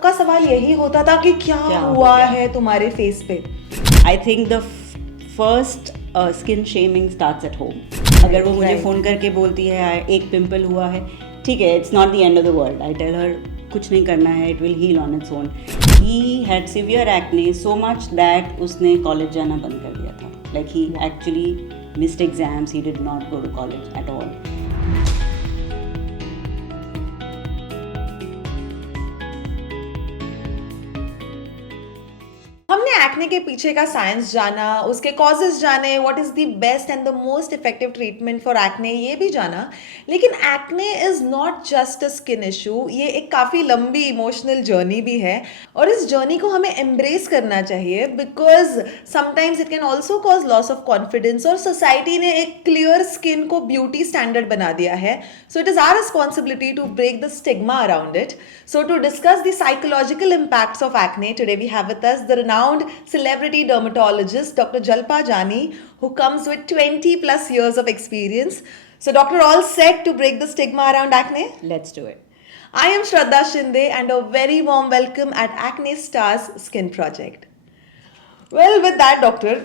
सबका सवाल यही होता था कि क्या हुआ है तुम्हारे फेस पे। I think the first skin shaming starts at home. अगर वो मुझे फ़ोन करके बोलती है एक पिंपल हुआ है, ठीक है, it's not the end of the world. I tell her कुछ नहीं करना है, it will heal on its own. He had severe acne so much that उसने कॉलेज जाना बंद कर दिया था. Like he actually missed exams, he did not go to college at all. हमने एक्ने के पीछे का साइंस जाना, उसके कॉजेज जाने, what is the best and the most effective treatment for acne ये भी जाना. लेकिन acne is not just a skin issue, ये एक काफ़ी लंबी इमोशनल जर्नी भी है. और इस जर्नी को हमें एम्ब्रेस करना चाहिए because sometimes it can also cause loss of confidence. और सोसाइटी ने एक क्लियर स्किन को ब्यूटी स्टैंडर्ड बना दिया है. So it is our responsibility to break the stigma around it. So to discuss the psychological impacts of acne, today we have with us the renowned celebrity dermatologist Dr. Jalpa Jani, who comes with 20 plus years of experience. So Doctor, all set to break the stigma around acne? Let's do it. I am Shraddha Shinde and a very warm welcome at Acne Stars Skin Project. Well, with that, Doctor,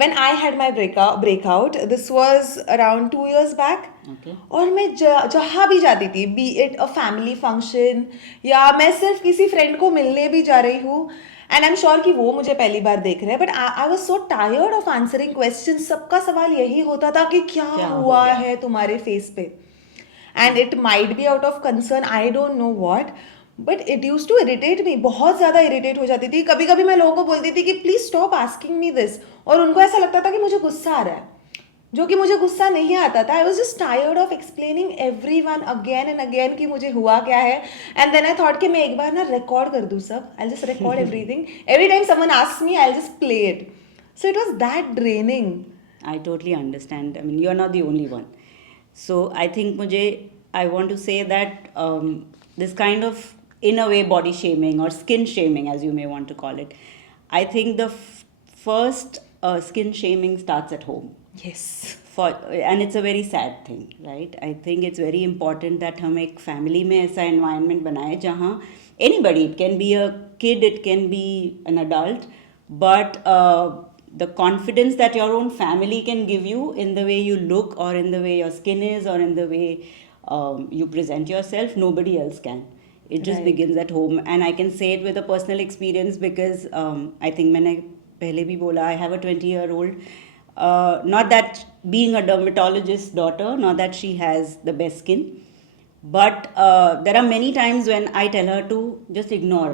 when I had my breakout, this was around 2 years back. Okay. और मैं जहाँ भी जाती थी, B it a family function या मैं सिर्फ किसी फ्रेंड को मिलने भी जा रही हूँ, एंड आई एम श्योर कि वो मुझे पहली बार देख रहे हैं, but I was so tired of answering question. सबका सवाल यही होता था कि क्या हुआ है तुम्हारे फेस पे. And it might be out of concern, I don't know what, but it use to irritate me. बहुत ज़्यादा इरिटेट हो जाती थी. कभी कभी मैं लोगों को बोलती थी कि please stop asking me this, और उनको ऐसा लगता था कि मुझे गुस्सा आ रहा है, जो कि मुझे गुस्सा नहीं आता था. I was just tired of explaining every one again and again कि मुझे हुआ क्या है. एंड देन आई थॉट कि मैं एक बार ना रिकॉर्ड कर दूँ सब. I just record everything. Every time someone asks me I just play it. So it was that draining. I totally understand. I mean, you're not the only one. So I think I want to say that this kind of, in a way, body shaming or skin shaming, as you may want to call it, I think the first skin shaming starts at home. Yes. And it's a very sad thing, right? I think it's very important that हम एक family में ऐसा environment बनाए जहाँ anybody, it can be a kid, it can be an adult, but the confidence that your own family can give you in the way you look or in the way your skin is or in the way you present yourself, nobody else can. It just begins at home. And I can say it with a personal experience because I think मैंने पहले भी बोला, I have a 20-year-old. Not that being a dermatologist's daughter, not that she has the best skin, but there are many times when I tell her to just ignore.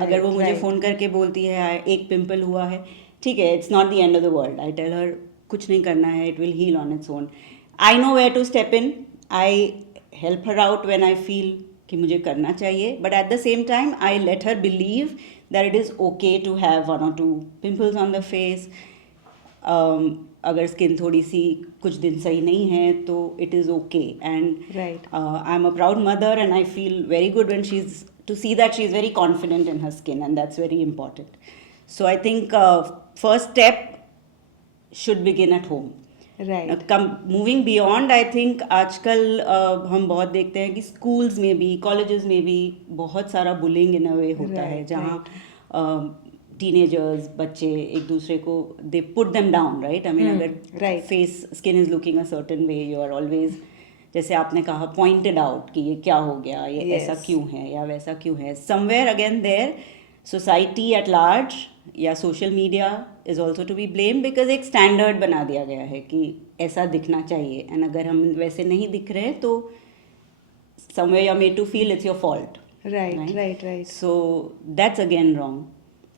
अगर वो मुझे phone करके बोलती है एक पिंपल हुआ है, ठीक है, it's not the end of the world. I tell her कुछ नहीं करना है, it will heal on its own. I know where to step in. I help her out when I feel कि मुझे करना चाहिए, but at the same time I let her believe that it is okay to have 1 or 2 pimples on the face. अगर skin थोड़ी सी कुछ दिन सही नहीं है तो it is okay. And I am a proud mother and I feel very good when she is to see that she is very confident in her skin, and that's very important. So I think first step should begin at home. Moving beyond, I think आजकल हम बहुत देखते हैं कि schools में भी, colleges में भी बहुत सारा बुलिंग इन अ वे होता है जहाँ teenagers, बच्चे एक दूसरे को they put them down, right? I mean, अगर face skin is looking a certain way, you are always, जैसे आपने कहा, pointed out कि ये क्या हो गया, ये ऐसा क्यों है या वैसा क्यों है. Somewhere again there, society at large या social media is also to be blamed because एक standard बना दिया गया है कि ऐसा दिखना चाहिए, and अगर हम वैसे नहीं दिख रहे तो somewhere you are made to feel it's your fault. Right. So that's again wrong.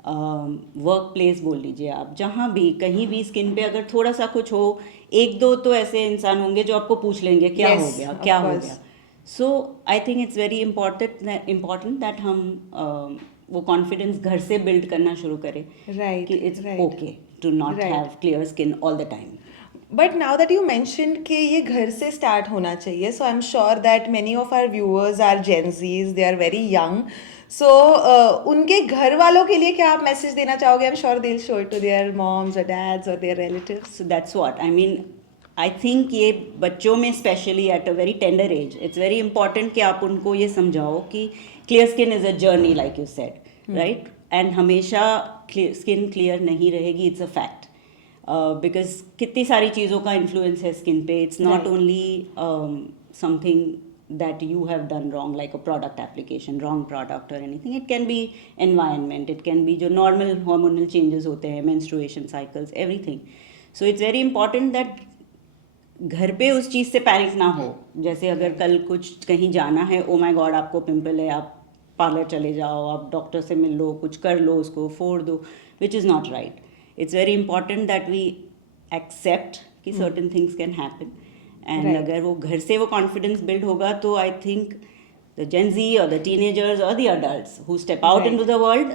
Work place बोल लीजिए आप, जहाँ भी कहीं भी स्किन पे अगर थोड़ा सा कुछ हो, एक दो तो ऐसे इंसान होंगे जो आपको पूछ लेंगे क्या हो गया. So I think it's very important that हम वो कॉन्फिडेंस घर से बिल्ड करना शुरू करें कि it's okay to not have clear skin all the time. But now that you mentioned कि ये घर से स्टार्ट होना चाहिए, so I am sure that many of our viewers are Gen Zs, they are very young. So उनके घर वालों के लिए क्या आप मैसेज देना चाहोगे? I am sure they will show it to their moms और डैड्स और their relatives. So that's what I mean. I think ये बच्चों में specially at a very tender age it's very important कि आप उनको ये समझाओ कि clear skin is a journey like you said, right? And हमेशा skin clear नहीं रहेगी, it's a fact. Because कितनी सारी चीज़ों का influence है skin पे. It's not Right. only something that you have done wrong, like a product application, wrong product or anything. It can be environment, it can be जो normal hormonal changes होते हैं, menstruation cycles, everything. So it's very important that घर पे उस चीज़ से panic ना हो. जैसे अगर कल कुछ कहीं जाना है, ओ माय गॉड आपको पिंपल है, आप पार्लर चले जाओ, आप डॉक्टर से मिल लो, कुछ कर लो, उसको फोड़ दो, which is not right. It's very important that we accept कि certain things can happen. And Right. अगर वो घर से वो कॉन्फिडेंस बिल्ड होगा तो I think the Gen Z or the teenagers or the adults who step out Right. into the world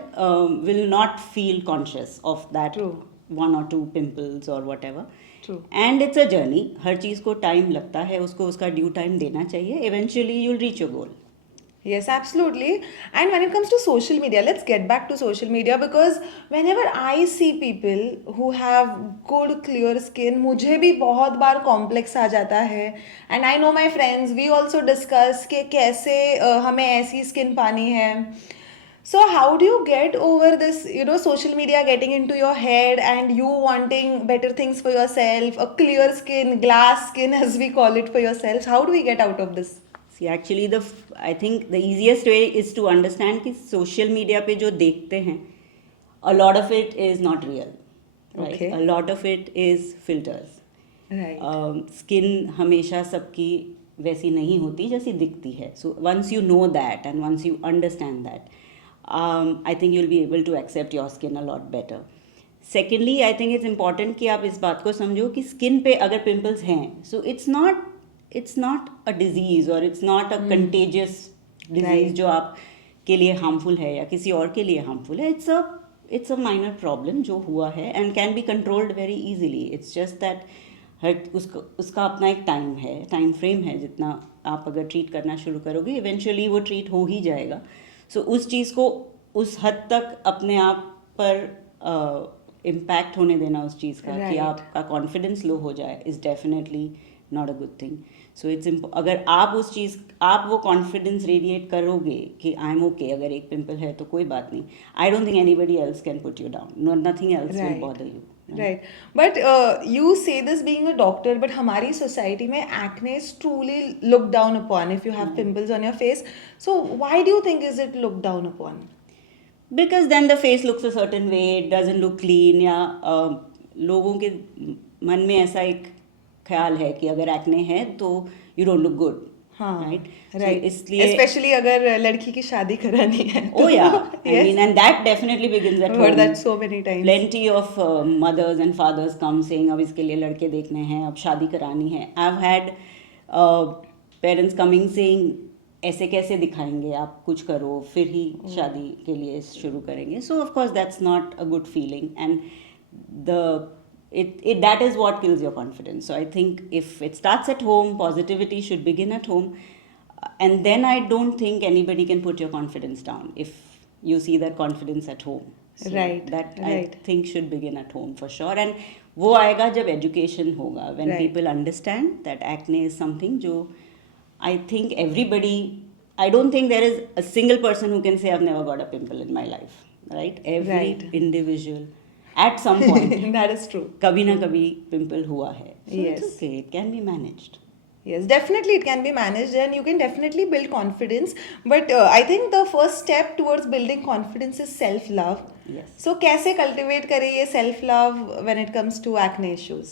will not feel conscious of that True. one or two pimples or whatever. True. And it's a journey. हर चीज़ को time लगता है, उसको उसका due time देना चाहिए. Eventually you'll reach your goal. Yes, absolutely. And when it comes to social media, let's get back to social media because whenever I see people who have good clear skin, मुझे भी बहुत बार complex आ जाता है. And I know my friends, we also discuss कि कैसे हमें ऐसी skin पानी है. So how do you get over this, social media getting into your head and you wanting better things for yourself, a clear skin, glass skin as we call it for yourselves? How do we get out of this? See, actually, I think the easiest way is to understand कि social media पे जो देखते हैं, a lot of it is not real, right? Okay. A lot of it is filters. Right. Skin हमेशा सबकी वैसी नहीं होती जैसी दिखती है. So once you know that and once you understand that, I think you'll be able to accept your skin a lot better. Secondly, I think it's important कि आप इस बात को समझो कि skin पे अगर pimples हैं, so it's not a disease or it's not a contagious disease Right. जो आप के लिए harmful है या किसी और के लिए harmful है. It's a minor problem जो हुआ है and can be controlled very easily. It's just that उसका अपना एक टाइम है, टाइम फ्रेम है. जितना आप अगर ट्रीट करना शुरू करोगे इवेंचुअली वो ट्रीट हो ही जाएगा. सो उस चीज़ को उस हद तक अपने आप पर इम्पैक्ट होने देना उस चीज़ का कि Right. आपका कॉन्फिडेंस लो हो जाए is definitely not a good thing. So अगर आप उस चीज़ आप वो कॉन्फिडेंस रेडिएट करोगे कि आई एम ओके, अगर एक पिंपल है तो कोई बात नहीं. I don't think anybody else can put you down. Nothing else will Right. Bother you. Right. But you say this being a doctor, but हमारी society में acne is truly looked down upon if you have pimples on your face. So why do you think is it looked down upon? Because then the face looks a certain way, it doesn't look clean, या लोगों के मन में ऐसा एक ख्याल है कि अगर एक्ने है तो you don't look good. हाँ. Right? Right. So, इसलिए Especially अगर लड़की की शादी करानी है. oh yeah, I Yes. mean, and that definitely begins at I've heard home. that so many times. Plenty of mothers and fathers come saying अब इसके लिए लड़के देखने हैं, अब शादी करानी है. I've had parents coming saying ऐसे कैसे दिखाएंगे, आप कुछ करो फिर ही शादी के लिए शुरू करेंगे. So of course that's not a good feeling, and that is what kills your confidence. So I think if it starts at home, positivity should begin at home, and then I don't think anybody can put your confidence down if you see that confidence at home. So Right, that right. I think should begin at home for sure. And वो आएगा जब education होगा, when Right. people understand that acne is something जो I think everybody, I don't think there is a single person who can say I've never got a pimple in my life, right? Every Right. individual at some point That is true. कभी ना कभी pimple हुआ है. So Yes. it's okay, it can be managed. Yes, definitely it can be managed and you can definitely build confidence. But I think the first step towards building confidence is self-love. Yes. So कैसे cultivate करें ये self-love when it comes to acne issues?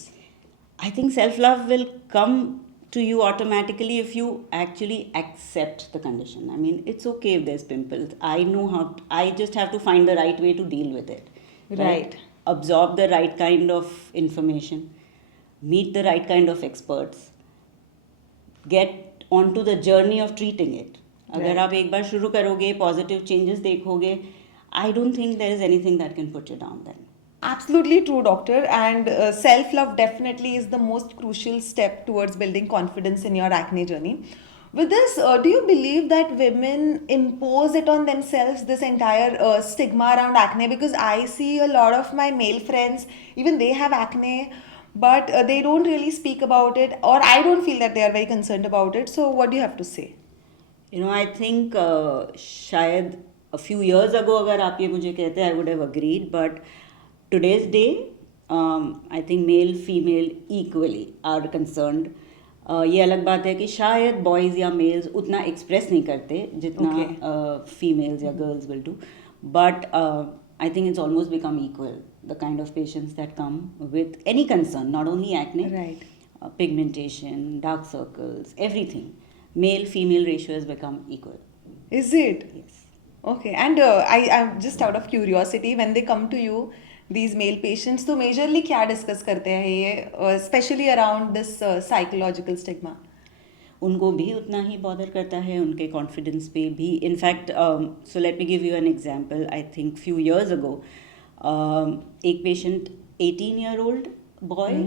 I think self-love will come to you automatically if you actually accept the condition. I mean, it's okay if there's pimples. I just have to find the right way to deal with it. Right. Absorb the right kind of information. Meet the right kind of experts. Get onto the journey of treating it. अगर Right. आप एक बार शुरू करोगे, positive changes देखोगे, I don't think there is anything that can put you down then. Absolutely true, doctor. And self-love definitely is the most crucial step towards building confidence in your acne journey. With this, do you believe that women impose it on themselves, this entire stigma around acne? Because I see a lot of my male friends, even they have acne, but they don't really speak about it, or I don't feel that they are very concerned about it. So what do you have to say? I think शायद a few years ago अगर आप ये मुझे कहते I would have agreed, but today's day I think male female equally are concerned. ये अलग बात है कि शायद बॉयज़ या मेल्स उतना एक्सप्रेस नहीं करते जितना फीमेल्स या girls will do, but I think it's almost become equal the kind of patients that come with any concern, not only acne, Right. pigmentation, dark circles, everything. Male female ratio has become equal. Is it? Yes. Okay. And I'm just out of curiosity, when they come to you, these male patients, तो majorly क्या discuss करते हैं ये, especially around this psychological stigma? उनको भी उतना ही bother करता है, उनके कॉन्फिडेंस पे भी. In fact so let me give you an example. I think few years ago एक patient 18-year-old boy,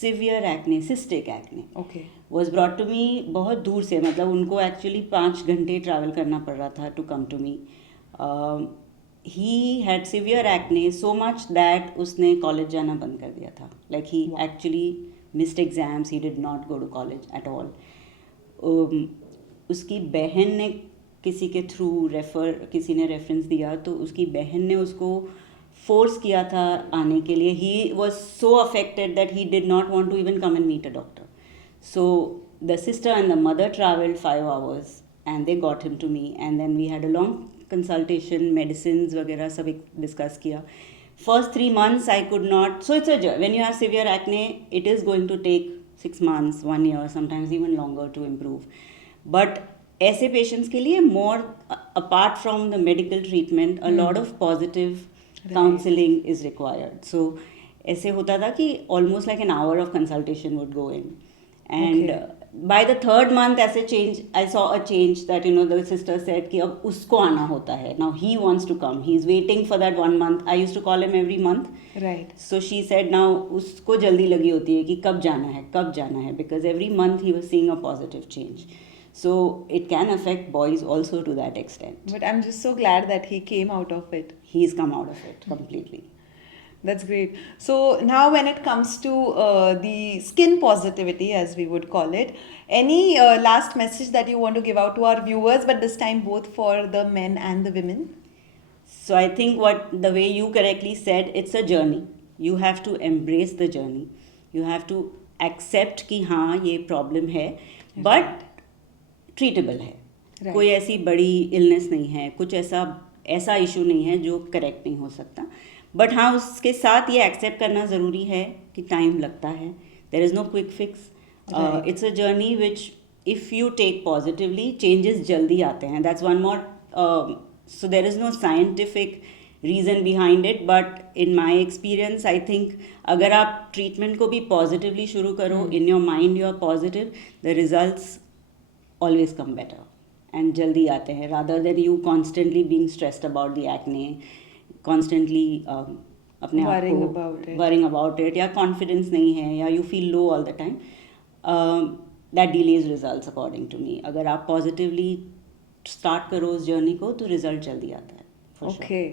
severe acne, cystic acne, Okay. was brought to me बहुत दूर से, मतलब उनको एक्चुअली 5 घंटे ट्रैवल करना पड़ रहा था to come to me. He had severe acne so much that उसने कॉलेज जाना बंद कर दिया था. Like he actually missed exams, he did not go to college at all. उसकी बहन ने किसी के थ्रू किसी ने रेफरेंस दिया, तो उसकी बहन ने उसको फोर्स किया था आने के लिए. He was so affected that he did not want to even come and meet a doctor. So the sister and the mother traveled 5 hours and they got him to me, and then we had a long consultation, medicines वगैरह सब discuss किया. First 3 months I could not. So it's when you have severe acne, it is going to take 6 months, 1 year, sometimes even longer to improve. But ऐसे patients के लिए more apart from the medical treatment, a lot of positive counseling is required. So ऐसे होता था कि almost like an hour of consultation would go in. And by the 3rd month ऐसे change, I saw a change that the sister said कि अब उसको आना होता है. Now he wants to come. He's waiting for that 1 month. I used to call him every month. Right. So she said now उसको जल्दी लगी होती है कि कब जाना है, because every month he was seeing a positive change. So it can affect boys also to that extent. But I'm just so glad that he came out of it. He's come out of it completely. That's great. So now when it comes to the skin positivity, as we would call it, any last message that you want to give out to our viewers, but this time both for the men and the women? So I think the way you correctly said, it's a journey. You have to embrace the journey. You have to accept कि हाँ ये problem है, but treatable है. Right. कोई ऐसी बड़ी illness नहीं है, कुछ ऐसा issue नहीं है जो correct नहीं हो सकता. बट हाँ, उसके साथ ये एक्सेप्ट करना ज़रूरी है कि टाइम लगता है. There is no quick fix. It's a journey which if you take positively, changes जल्दी आते हैं. That's one more. So there is no scientific reason behind it, but in my experience I think अगर आप treatment को भी positively शुरू करो, in your mind you are positive, the results always come better and जल्दी आते हैं, rather than you constantly being stressed about the acne, constantly अपने आप को worrying about it, या confidence नहीं है, या you feel low all the time, that delays results according to me. अगर आप positively start करो उस journey को, तो result जल्दी आता है, for sure. Okay.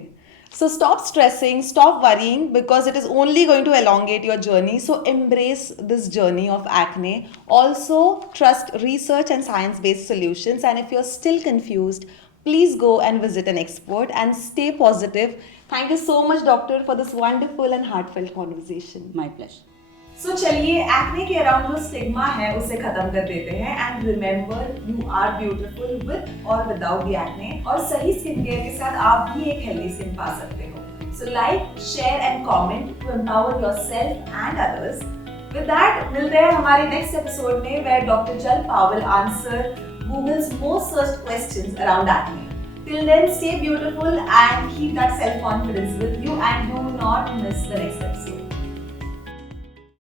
So stop stressing, stop worrying, because it is only going to elongate your journey. So embrace this journey of acne. Also trust research and science-based solutions. And if you're still confused, please go and visit an expert and stay positive. Thank you so much, doctor, for this wonderful and heartfelt conversation. My pleasure. So चलिए acne के around जो stigma है उसे खत्म कर देते हैं. And remember, you are beautiful with और विदाउट द एक्ने. और सही स्किन केयर के साथ आप भी एक हेल्दी स्किन पा सकते हो. So like, share and comment to empower yourself and others. With that मिलते हैं हमारे नेक्स्ट एपिसोड में, वेयर डॉक्टर जल पावल answer Google's most searched questions around acne. Till then, stay beautiful and keep that self-confidence with you, and do not miss the next episode.